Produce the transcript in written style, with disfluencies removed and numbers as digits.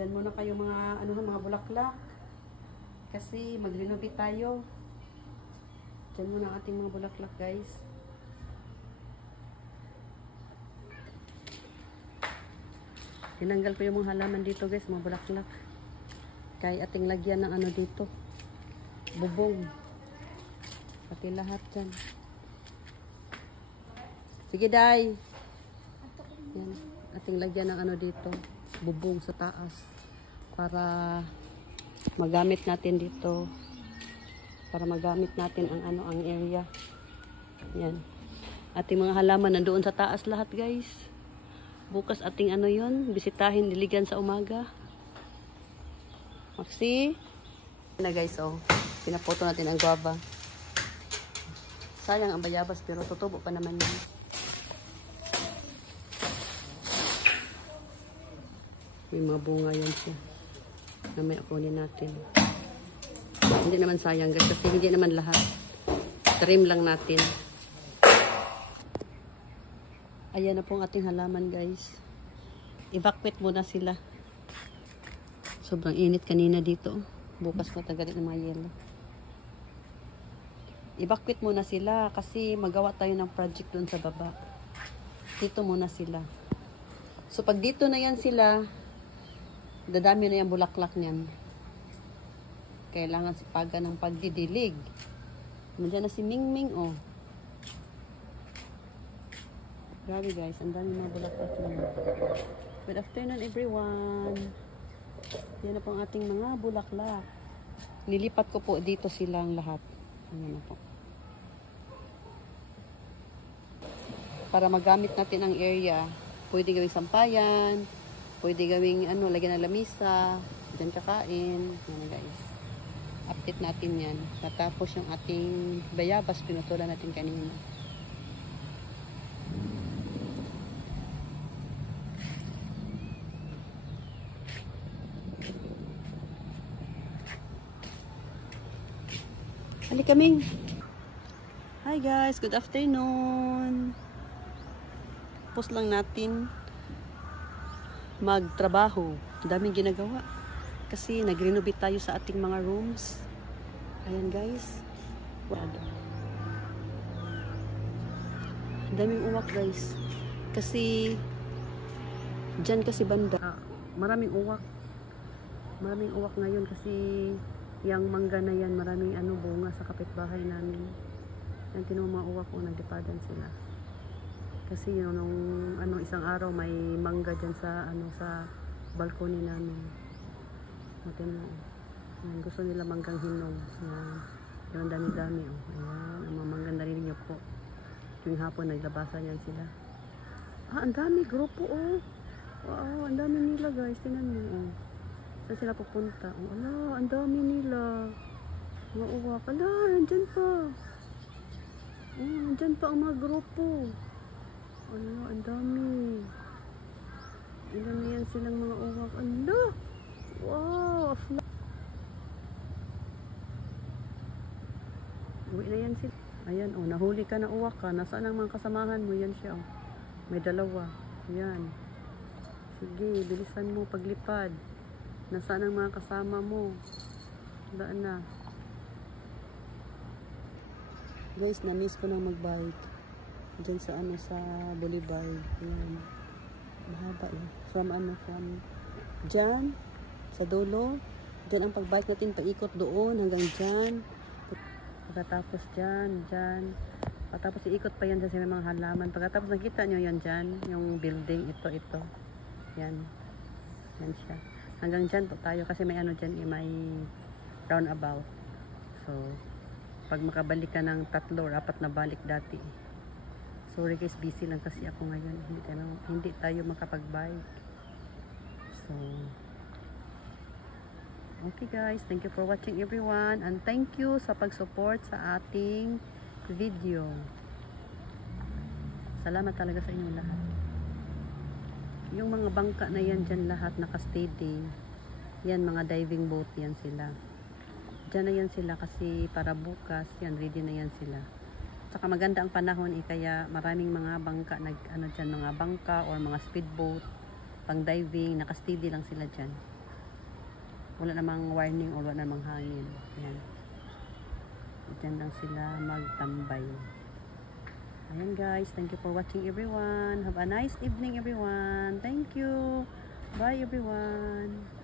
Diyan muna kayo mga mga bulaklak. Kasi mag-renovate tayo. Diyan muna ang ating mga bulaklak, guys. Tinanggal ko yung mga halaman dito, guys, mga bulaklak. Kaya ating lagyan ng dito. Bubong. Pati lahat dyan. Sige, Day. Yan. Ating lagyan ng dito. Bubong sa taas. Para magamit natin dito. Para magamit natin ang area. Yan. Ating mga halaman nandoon sa taas lahat, guys. Bukas ating yon, bisitahin, diligan sa umaga. Maxi. Na guys, pinapoto natin ang guava. Sayang ang bayabas pero tutubo pa naman yan. May mga bunga yan siya. Namaya kunin natin. Hindi naman sayang guys kasi hindi naman lahat. Trim lang natin. Ayan na pong ating halaman guys. Evacuate muna sila. Sobrang init kanina dito. Bukas ko tagalit ng mga yelo. Evacuate muna sila kasi magawa tayo ng project doon sa baba. Dito muna sila. So pag dito na yan sila, dadami na yung bulaklak niyan. Kailangan sipagan ng pagdidilig. Nandiyan na si Mingming, oh. Grabe guys, ang dami mga bulaklak naman. Good afternoon everyone. Yan na po ang ating mga bulaklak. Nilipat ko po dito silang lahat. Ayan na po. Para magamit natin ang area, pwede gawing sampayan, pwede gawing lagyan ng lamisa, dyan kakain. Yan guys. Update natin yan. Natapos yung ating bayabas, pinutulan natin kanina. Halika Ming. Hi guys, good afternoon. Post lang natin magtrabaho. Daming ginagawa. Kasi nag-renovate tayo sa ating mga rooms. Ayan guys. Daming uwak guys. Kasi dyan kasi banda. Maraming uwak. Maraming uwak ngayon kasi yung mangga na yan, maraming bunga sa kapitbahay namin. Yan, tinong mga uwak ko, nagdipadan sila. Kasi yun, nung isang araw, may mangga dyan sa, sa balcony namin. Matin, gusto nila manggang hinog. Yan, yung dami-dami. Ayan, ang mga manggang narinig nyo po. Yung hapon, naglabasan yan sila. Ang dami, grupo, Wow, ang dami nila guys, tingnan mo, Saan sila pupunta? Ala, ang dami nila. Mga uwak. Ala, andyan pa. Andyan pa ang mga grupo. Ala, ang dami. Ilan na yan silang mga uwak. Ala! Wow! Uwi na yan sila. Ayan, nahuli ka na uwak ka. Nasaan ang mga kasamahan mo? Yan siya, May dalawa. Ayan. Sige, bilisan mo paglipad. Nasaan ang mga kasama mo? Daan na. Guys, na-miss ko na mag-bike. Diyan sa sa Boulevard. Ayan. Mahaba From dyan, sa dulo. Then ang pag-bike natin, paikot doon hanggang dyan. Pagkatapos dyan. Pagkatapos iikot pa yan dyan sa mga halaman. Pagkatapos nakita nyo yan dyan, yung building, ito. Yan. Yan siya. Hanggang dyan po tayo kasi may dyan, may roundabout. So, pag makabalik ka ng 3 or 4 na balik dati. Sorry guys, busy lang kasi ako ngayon. Hindi tayo makapag-bike. So, okay guys, thank you for watching everyone. And thank you sa pag-support sa ating video. Salamat talaga sa inyo lahat. Yung mga bangka na yan dyan lahat naka-steady. Yan mga diving boat yan sila. Dyan na yan sila kasi para bukas yan ready na yan sila. Saka maganda ang panahon kaya maraming mga bangka dyan, mga bangka or mga speedboat pang diving, naka-steady lang sila dyan. wala namang warning or wala namang hangin. Ayan. Diyan lang sila magtambay. Ayan guys, thank you for watching everyone. Have a nice evening everyone. Thank you. Bye everyone.